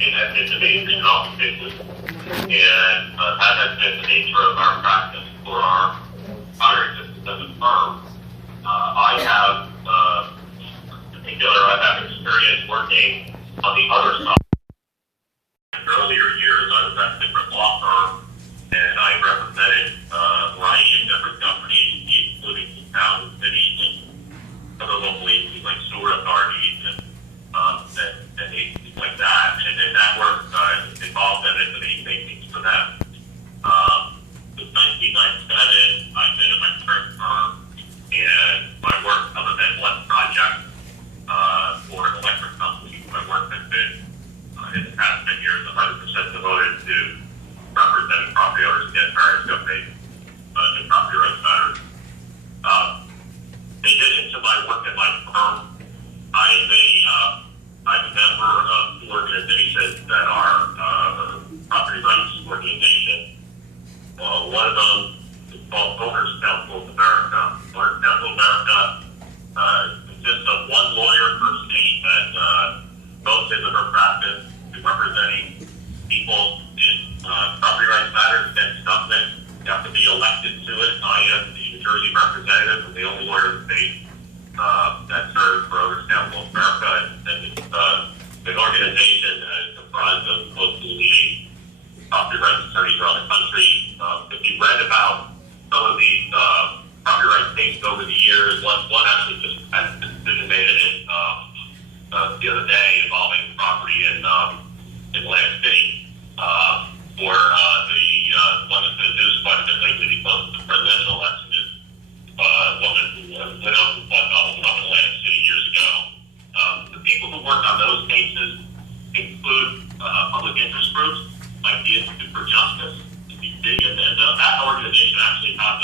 in the main redevelopment cases, and that has been the nature of our practice for our entire existence as a firm. I have, in particular, I have experience working on the other side. In earlier years, I was at a different law firm, and I represented a variety of different companies, including towns, cities, and other local agencies like sewer authorities and agencies like that. And then that work involved in many things for them. Since 1997, I've been in my current firm, and my work, other than one project for an electric company, my work has been in the past 10 years 100% devoted to representing property owners against various companies in property rights matters. In addition to my work at my firm, I'm a member of two organizations that are property rights organizations. One of them is called Owners Council of America. Owners Council of America consists of one lawyer per state that goes into her practice to representing people in property rights matters against government. You have to be elected to it. I am the New Jersey representative, and the only lawyer in the state that serves for Owners Council of America, and it's an organization that is comprised of close to 80 property rights attorneys around the country. If you read about some of these property rights cases over the years, one actually just had a decision made in it the other day involving property in Atlantic City, for the one that's been news quite a bit lately because of the presidential election is woman who was widowed who bought a home in Atlantic City years ago. The people who work on those cases include public interest groups like the Institute for Justice, and that organization actually has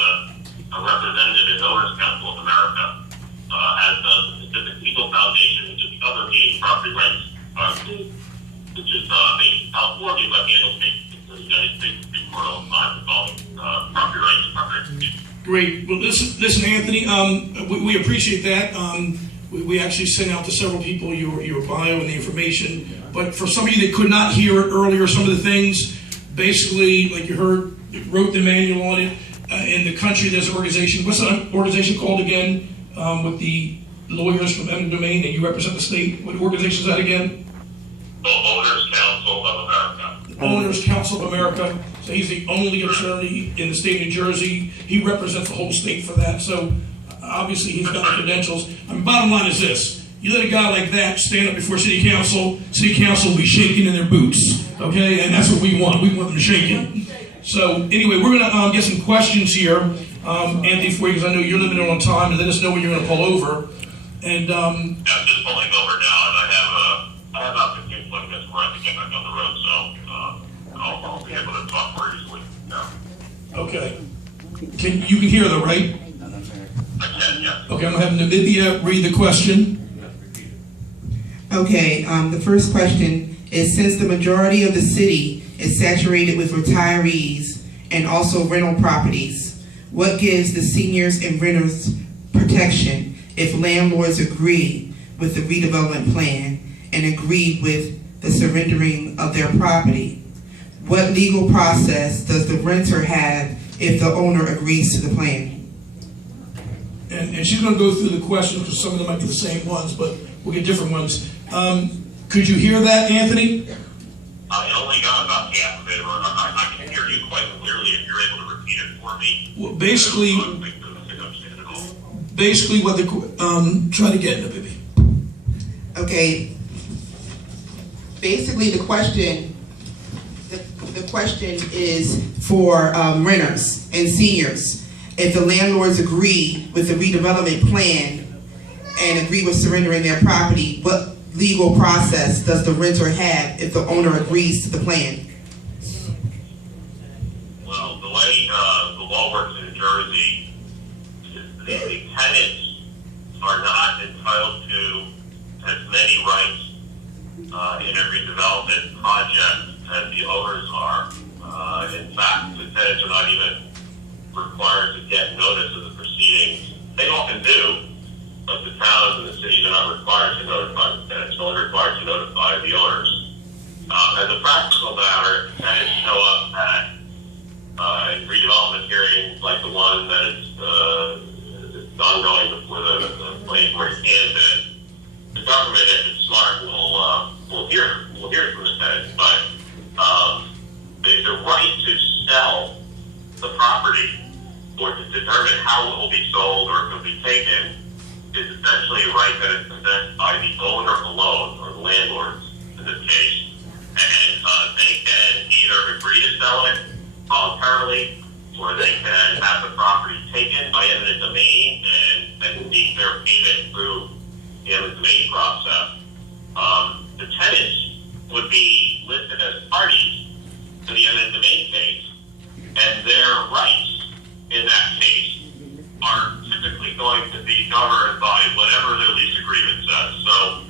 a representative in Owners Council of America, as the Pacific Legal Foundation, which is the other leading property rights group, which is based in California, but handles cases in the United States Supreme Court all the time involving property rights and property rights. Great. Well, listen, Anthony, we appreciate that. We actually sent out to several people your bio and the information. But for some of you that could not hear it earlier, some of the things, basically, like you heard, it wrote the manual on it. In the country, there's an organization. What's that organization called again? With the lawyers from eminent domain, and you represent the state. What organization is that again? The Owners Council of America. Owners Council of America. So he's the only attorney in the state of New Jersey. He represents the whole state for that. So obviously he's got the credentials. I mean, bottom line is this. You let a guy like that stand up before city council will be shaking in their boots. Okay? And that's what we want. We want them shaking. So anyway, we're going to get some questions here, Anthony, for you, because I know you're limited on time, and let us know when you're going to pull over. And yeah, I'm just pulling over now, and I have about 15, 20 minutes before I have to get back on the road, so I'll be able to talk more easily now. Okay. You can hear though, right? I can, yeah. Okay, I'm going to have Namibia read the question. Okay, the first question is, since the majority of the city is saturated with retirees and also rental properties, what gives the seniors and renters protection if landlords agree with the redevelopment plan and agree with the surrendering of their property? What legal process does the renter have if the owner agrees to the plan? And she's going to go through the questions because some of them might be the same ones, but we'll get different ones. Could you hear that, Anthony? I only got about half of it, or I can hear you quite clearly if you're able to repeat it for me. Well, basically what the try to get into, baby. Okay. Basically, the question is for renters and seniors. If the landlords agree with the redevelopment plan and agree with surrendering their property, what legal process does the renter have if the owner agrees to the plan? Well, the way the law works in New Jersey is the tenants are not entitled to as many rights in a redevelopment project as the owners are. In fact, the tenants are not even required to get notice of the proceedings. They often do, but the towns and the cities are not required to notify the tenants, only required to notify the owners. As a practical matter, tenants show up at redevelopment hearings like the one that is ongoing before the planning board in Camden. The government, if it's smart, will hear from the tenants, but the right to sell the property or to determine how it will be sold or it will be taken is essentially a right that is possessed by the owner alone, or the landlords in this case. And they can either agree to sell it voluntarily, or they can have the property taken by eminent domain and seek their payment through the eminent domain process. The tenants would be listed as parties to the eminent domain case, and their rights in that case are typically going to be governed by whatever their lease agreement says. So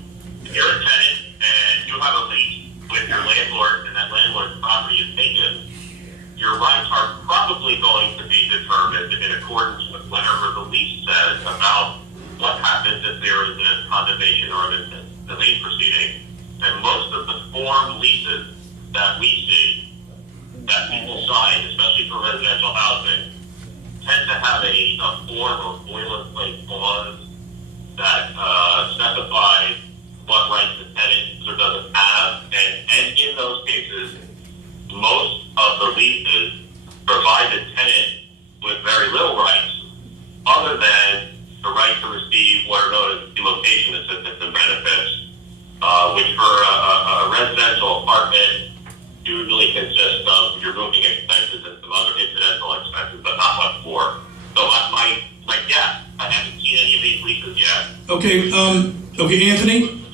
if you're a tenant and you have a lease with your landlord and that landlord's property is taken, your rights are probably going to be determined in accordance with whatever the lease says about what happens if there is a condemnation or a domain proceeding. And most of the form leases that we see that people sign, especially for residential housing, tend to have a form or boilerplate clause that specifies what rights the tenant or doesn't have. And in those cases, most of the leases provide the tenant with very little rights other than the right to receive what are known as relocation assistance and benefits, which for a residential apartment usually consists of your moving expenses and some other incidental expenses, but not much more. So my guess, I haven't seen any of these leases yet. Okay, Anthony?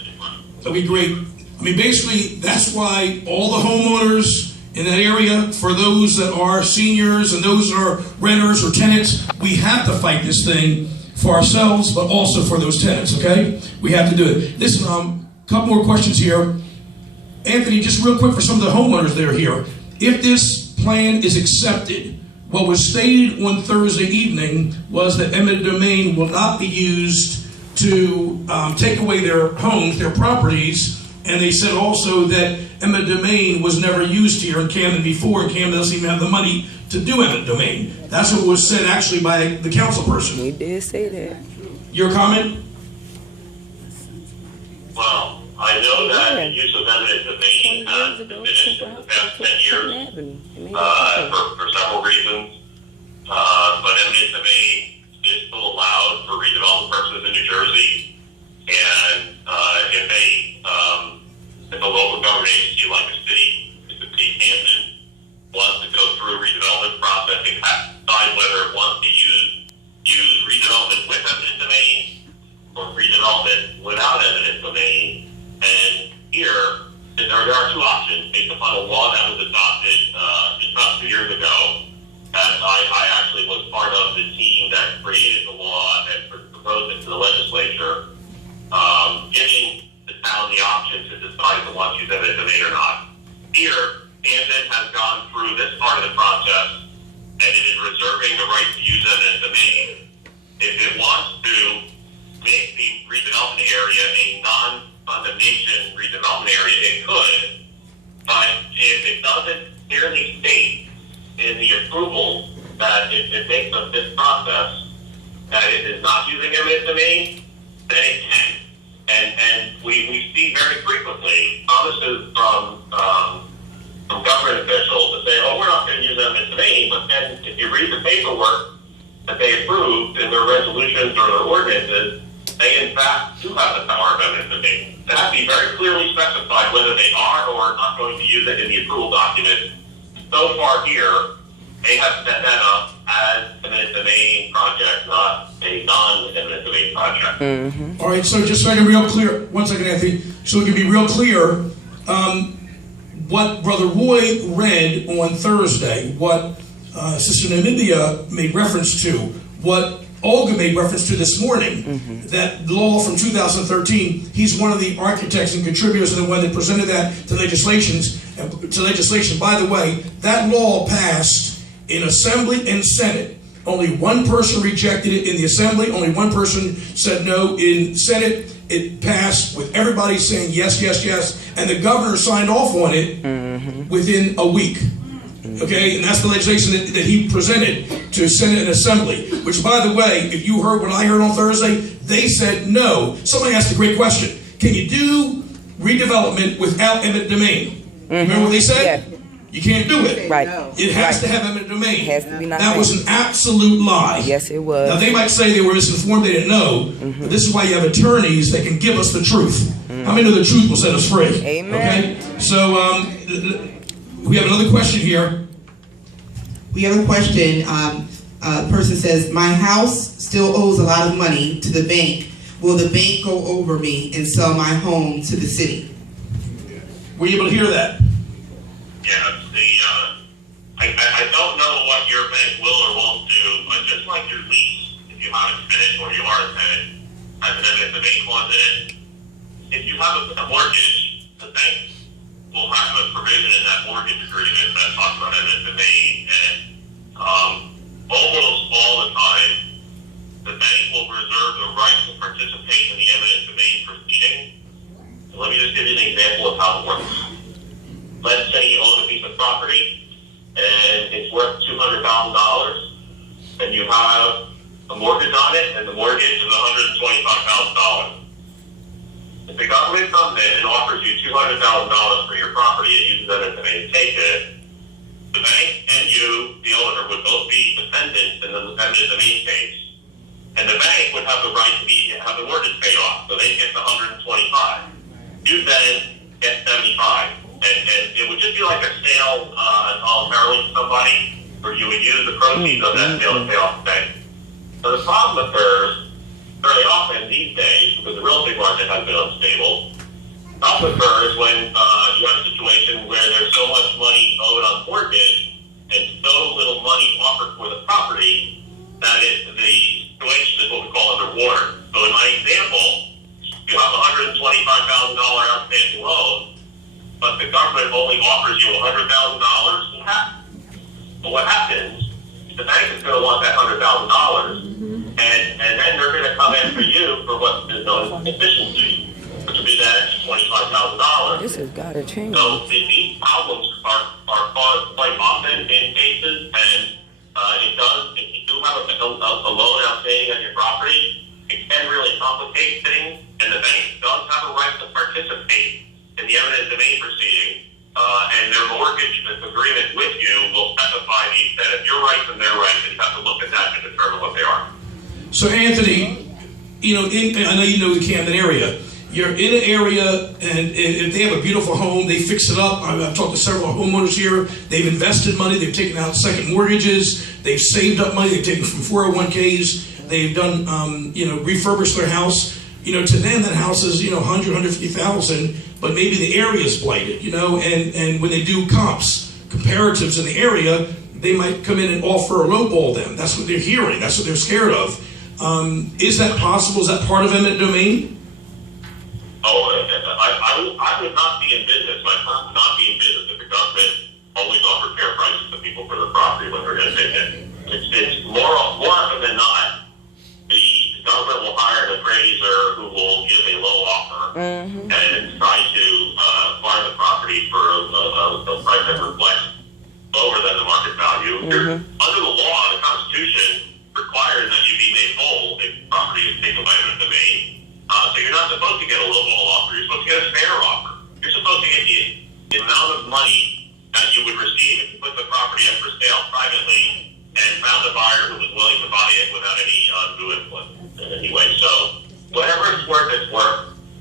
Okay, great. I mean, basically, that's why all the homeowners in that area, for those that are seniors and those that are renters or tenants, we have to fight this thing for ourselves, but also for those tenants, okay? We have to do it. Listen, a couple more questions here. Anthony, just real quick for some of the homeowners that are here. If this plan is accepted, what was stated on Thursday evening was that eminent domain will not be used to take away their homes, their properties, and they said also that eminent domain was never used here in Camden before, and Camden doesn't even have the money to do eminent domain. That's what was said actually by the council person. We did say that. Your comment? Well, I know that the use of eminent domain has diminished in the past 10 years for several reasons. But eminent domain is still allowed for redevelopment purposes in New Jersey. And if a local government agency like a city, if the city Camden, wants to go through a redevelopment process, it has to decide whether it wants to use redevelopment with eminent domain or redevelopment without eminent domain. And here, there are two options based upon a law that was adopted just about 2 years ago. And I actually was part of the team that created the law and proposed it to the legislature, giving the town the option to decide if it wants to use eminent domain or not. Here, Camden has gone through this part of the process, and it is reserving the right to use eminent domain. If it wants to make the redevelopment area a non-condemnation redevelopment area, it could. But if it doesn't clearly state in the approval that it makes of this process that it is not using eminent domain, then it can. And we see very frequently promises from government officials to say, oh, we're not going to use eminent domain, but then if you read the paperwork that they approved in their resolutions or their ordinances, they in fact do have the power of eminent domain. It has to be very clearly specified whether they are or are not going to use it in the approval document. So far here, they have set that up as eminent domain project, not a non-eminent domain project. Mm-hmm. All right, so just so I can be real clear, one second, Anthony, so we can be real clear, what Brother Roy read on Thursday, what Sister Namibia made reference to, what Olga made reference to this morning, that law from 2013, he's one of the architects and contributors and the one that presented that to legislation. By the way, that law passed in Assembly and Senate Only one person rejected it in the Assembly. Only one person said no in Senate. It passed with everybody saying yes, yes, yes. And the governor signed off on it within a week. Okay, and that's the legislation that he presented to Senate and Assembly. Which, by the way, if you heard what I heard on Thursday, they said no. Somebody asked a great question. Can you do redevelopment without eminent domain? Remember what they said? Yeah. You can't do it. Right. It has to have eminent domain. It has to be that was an absolute lie. Yes, it was. Now, they might say they were misinformed, they didn't know, but this is why you have attorneys that can give us the truth. How many know the truth will set us free? Amen. Okay? So, we have another question here. We have a question. A person says, my house still owes a lot of money to the bank. Will the bank go over me and sell my home to the city? Were you able to hear that? Yeah, I don't know what your bank will or won't do, but just like your lease, if you have a tenant or you are a tenant, has an eminent domain clause in it. If you have a mortgage, the bank will have a provision in that mortgage agreement that talks about eminent domain, and almost all the time, the bank will reserve the right to participate in the eminent domain proceeding. So let me just give you an example of how it works. Let's say you own a piece of property and it's worth $200,000, and you have a mortgage on it, and the mortgage is $125,000. If the government comes in and offers you $200,000 for your property and uses that to maintain it, the bank and you, the owner, would both be defendants in the eminent domain case, and the bank would have the right to have the mortgage paid off, so they get the $125. You then get $75. And it would just be like a sale voluntarily to somebody, where you would use the proceeds of that sale to pay off the bank. So the problem occurs very often these days, because the real estate market has been unstable. The problem occurs when you have a situation where there's so much money owed on mortgage and so little money offered for the property that the situation is what we call underwater. So in my example, you have a $125,000 outstanding loan, but the government only offers you $100,000. But what happens? The bank is going to want that $100,000, and then they're going to come after you for what is known as efficiency, which would be that extra $25,000. This has got to change. So these problems are caused quite often in cases, and it does. If you do have a loan outstanding on your property, it can really complicate things, and the bank does have a right to participate in the eminent domain proceeding, and their mortgage agreement with you will specify the extent of your rights and their rights, and you have to look at that to determine what they are. So, Anthony, I know you know the Camden area. You're in an area, and if they have a beautiful home, they fix it up. I've talked to several homeowners here. They've invested money. They've taken out second mortgages. They've saved up money. They've taken from 401ks. They've done, refurbished their house. To them, that house is, 100, 150,000, but maybe the area is blighted, and when they do comparatives in the area, they might come in and offer a lowball them. That's what they're hearing. That's what they're scared of. Is that possible? Is that part of eminent domain? I would not be in business. My firm would not be in business if the government always offered fair prices to people for their property when they're going to take it. It's more often than not, the government will hire an appraiser who will give a low offer and try to acquire the property for a price that reflects lower than the market value. Under the law, the Constitution requires that you be made whole if property is taken by eminent domain. So you're not supposed to get a lowball offer. You're supposed to get a fair offer. You're supposed to get the amount of money that you would receive if you put the property up for sale privately and found a buyer who was willing to buy it without any undue input. Anyway, so whatever it's worth,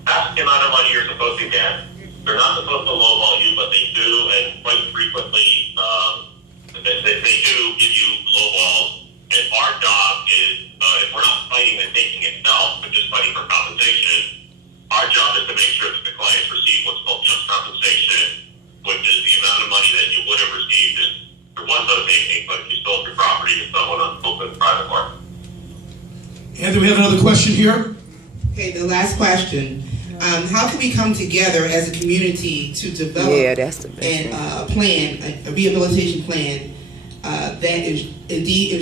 that's the amount of money you're supposed to get. They're not supposed to lowball you, but they do, and quite frequently they do give you lowballs. And our job is, if we're not fighting the taking itself, but just fighting for compensation, our job is to make sure that the clients receive what's called just compensation, which is the amount of money that you would have received if there was no taking, but if you sold your property to someone on open private market. Anthony, we have another question here. Okay, the last question. How can we come together as a community to develop a rehabilitation plan that is indeed